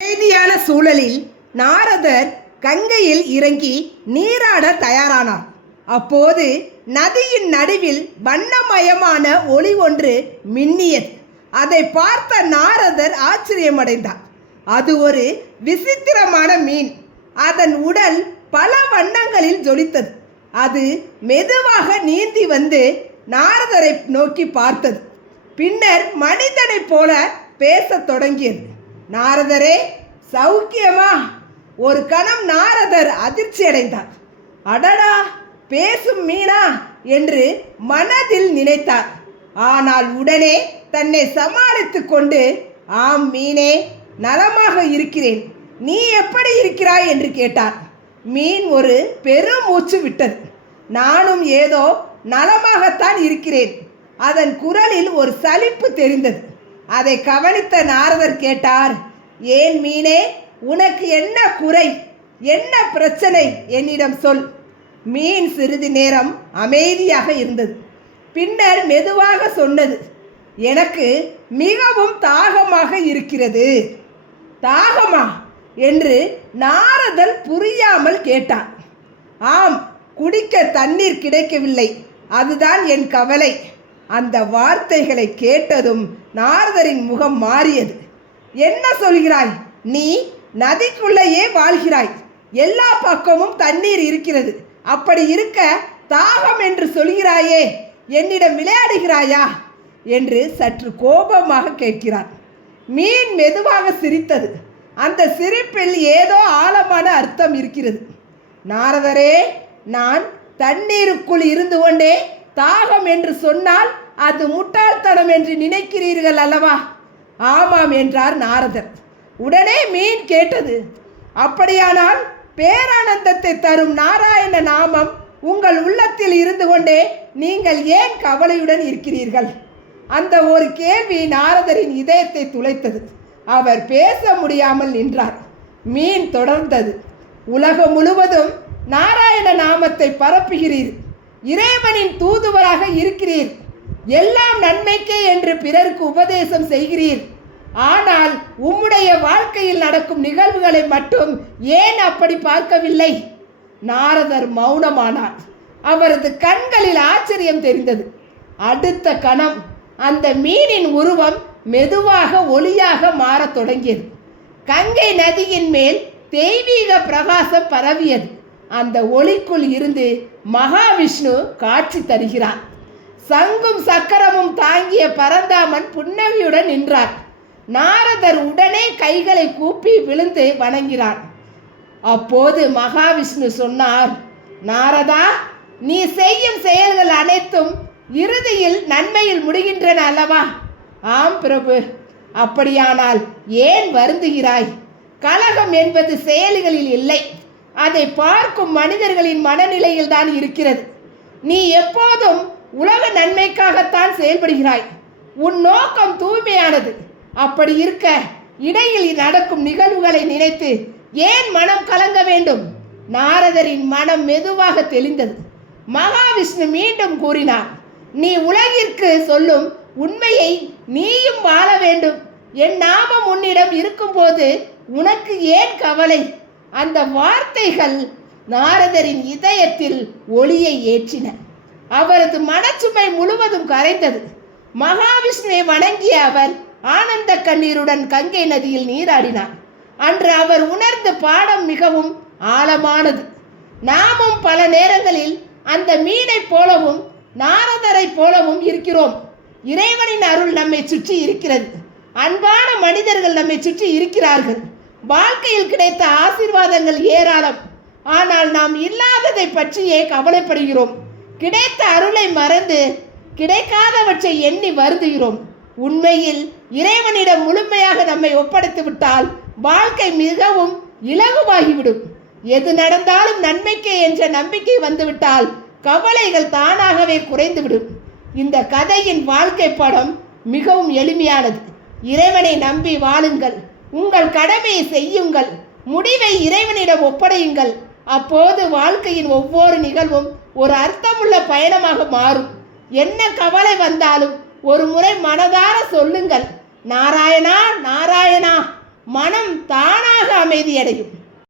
அமைதியான சூழலில் நாரதர் கங்கையில் இறங்கி நீராட தயாரானார். அப்போது நதியின் நடுவில் வண்ணமயமான ஒளி ஒன்று மின்னியது. அதை பார்த்த நாரதர் ஆச்சரியமடைந்தார். அது ஒரு விசித்திரமான மீன். அதன் உடல் பல வண்ணங்களில் ஜொலித்தது. அது மெதுவாக நீந்தி வந்து நாரதரை நோக்கி பார்த்தது. பின்னர் மனிதனைப் போல பேசத் தொடங்கியது. நாரதரே, சௌக்கியமா? ஒரு கணம் நாரதர் அதிர்ச்சி அடைந்தார். அடடா, பேசும் மீனா என்று மனதில் நினைத்தார். ஆனால் உடனே தன்னை சமாளித்து கொண்டு, ஆம் மீனே, நலமாக இருக்கிறேன். நீ எப்படி இருக்கிறாய் என்று கேட்டார். மீன் ஒரு பெருமூச்சு விட்டது. நானும் ஏதோ நலமாகத்தான் இருக்கிறேன். அதன் குரலில் ஒரு சலிப்பு தெரிந்தது. அதை கவனித்த நாரதர் கேட்டார், ஏன் மீனே, உனக்கு என்ன குறை, என்ன பிரச்சனை, என்னிடம் சொல். மீன் சிறிது நேரம் அமைதியாக இருந்தது. பின்னர் மெதுவாக சொன்னது, எனக்கு மிகவும் தாகமாக இருக்கிறது. தாகமா என்று நாரதர் புரியாமல் கேட்டார். ஆம், குடிக்க தண்ணீர் கிடைக்கவில்லை, அதுதான் என் கவலை. அந்த வார்த்தைகளை கேட்டதும் நாரதரின் முகம் மாறியது. என்ன சொல்கிறாய்? நீ நதிக்குள்ளேயே வாழ்கிறாய். எல்லா பக்கமும் தண்ணீர் இருக்கிறது. அப்படி இருக்க தாகம் என்று சொல்கிறாயே, என்னிடம் விளையாடுகிறாயா என்று சற்று கோபமாக கேட்கிறார். மீன் மெதுவாக சிரித்தது. அந்த சிரிப்பில் ஏதோ ஆழமான அர்த்தம் இருக்கிறது. நாரதரே, நான் தண்ணீருக்குள் இருந்து கொண்டே தாகம் என்று சொன்னால் அது முட்டாள்தனம் என்று நினைக்கிறீர்கள் அல்லவா? ஆமாம் என்றார் நாரதர். உடனே மீன் கேட்டது, அப்படியானால் பேரானந்தத்தை தரும் நாராயண நாமம் உங்கள் உள்ளத்தில் இருந்து கொண்டே நீங்கள் ஏன் கவலையுடன் இருக்கிறீர்கள்? அந்த ஒரு கேள்வி நாரதரின் இதயத்தை துளைத்தது. அவர் பேச முடியாமல் நின்றார். மீன் தொடர்ந்தது, உலகம் முழுவதும் நாராயண நாமத்தை பரப்புகிறீர். இறைவனின் தூதுவராக இருக்கிறீர். எல்லாம் நன்மைக்கே என்று பிறருக்கு உபதேசம் செய்கிறீர். ஆனால் உம்முடைய வாழ்க்கையில் நடக்கும் நிகழ்வுகளை மட்டும் ஏன் அப்படி பார்க்கவில்லை? நாரதர் மௌனமானார். அவரது கண்களில் ஆச்சரியம் தெரிந்தது. அடுத்த கணம் அந்த மீனின் உருவம் மெதுவாக ஒளியாக மாறத் தொடங்கியது. கங்கை நதியின் மேல் தெய்வீக பிரகாசம் பரவியது. அந்த ஒளிக்குள் இருந்து மகாவிஷ்ணு காட்சி தருகிறார். சங்கும் சக்கரமும் தாங்கிய பரந்தாமன் புன்னகையுடன் நின்றார். நாரதர் உடனே கைகளை கூப்பி விழுந்து வணங்கினார். அப்போது மகாவிஷ்ணு சொன்னார், நாரதா, நீ செய்யும் செயல்கள் அனைத்தும் இறுதியில் நன்மையில் முடிகின்றன அல்லவா? ஆம் பிரபு. அப்படியானால் ஏன் வருந்துகிறாய்? கலகம் என்பது செயல்களில் இல்லை, அதை பார்க்கும் மனிதர்களின் மனநிலையில் தான் இருக்கிறது. நீ எப்போதும் உலக நன்மைக்காகத்தான் செயல்படுகிறாய். உன் நோக்கம் தூய்மையானது. அப்படி இருக்க இடையில் நடக்கும் நிகழ்வுகளை நினைத்து ஏன் மனம் கலங்க வேண்டும்? நாரதரின் மனம் மெதுவாக தெளிந்தது. மகாவிஷ்ணு மீண்டும் கூறினார், நீ உலகிற்கு சொல்லும் உண்மையை நீயும் வாழ வேண்டும். என் நாமம் உன்னிடம் இருக்கும்போது உனக்கு ஏன் கவலை? அந்த வார்த்தைகள் நாரதரின் இதயத்தில் ஒளியை ஏற்றின. அவரது மனச்சுமை முழுவதும் கரைந்தது. மகாவிஷ்ணுவை வணங்கிய அவர் ஆனந்த கண்ணீருடன் கங்கை நதியில் நீராடினார். அன்று அவர் உணர்ந்த பாடம் மிகவும் ஆழமானது. நாமும் பல நேரங்களில் அந்த மீனைப் போலவும் நாரதரை போலவும் இருக்கிறோம். இறைவனின் அருள் நம்மை சுற்றி இருக்கிறது. அன்பான மனிதர்கள் நம்மை சுற்றி இருக்கிறார்கள். வாழ்க்கையில் கிடைத்த ஆசீர்வாதங்கள் ஏராளம். ஆனால் நாம் இல்லாததை பற்றியே கவலைப்படுகிறோம். கிடைத்த அருளை மறந்து கிடைக்காதவற்றை எண்ணி வருந்துகிறோம். உண்மையில் இறைவனிடம் முழுமையாக நம்மை ஒப்படைத்து விட்டால் வாழ்க்கை மிகவும் இலகுவாகிவிடும். எது நடந்தாலும் நன்மைக்கே என்ற நம்பிக்கை வந்துவிட்டால் கவலைகள் தானாகவே குறைந்துவிடும். இந்த கதையின் வாழ்க்கை படம் மிகவும் எளிமையானது. இறைவனை நம்பி வாழுங்கள். உங்கள் கடமையை செய்யுங்கள். முடிவை இறைவனிடம் ஒப்படையுங்கள். அப்போது வாழ்க்கையின் ஒவ்வொரு நிகழ்வும் ஒரு அர்த்தமுள்ள பயணமாக மாறும். என்ன கவலை வந்தாலும் ஒரு முறை மனதார சொல்லுங்கள், நாராயணா நாராயணா. மனம் தானாக அமைதியடையும்.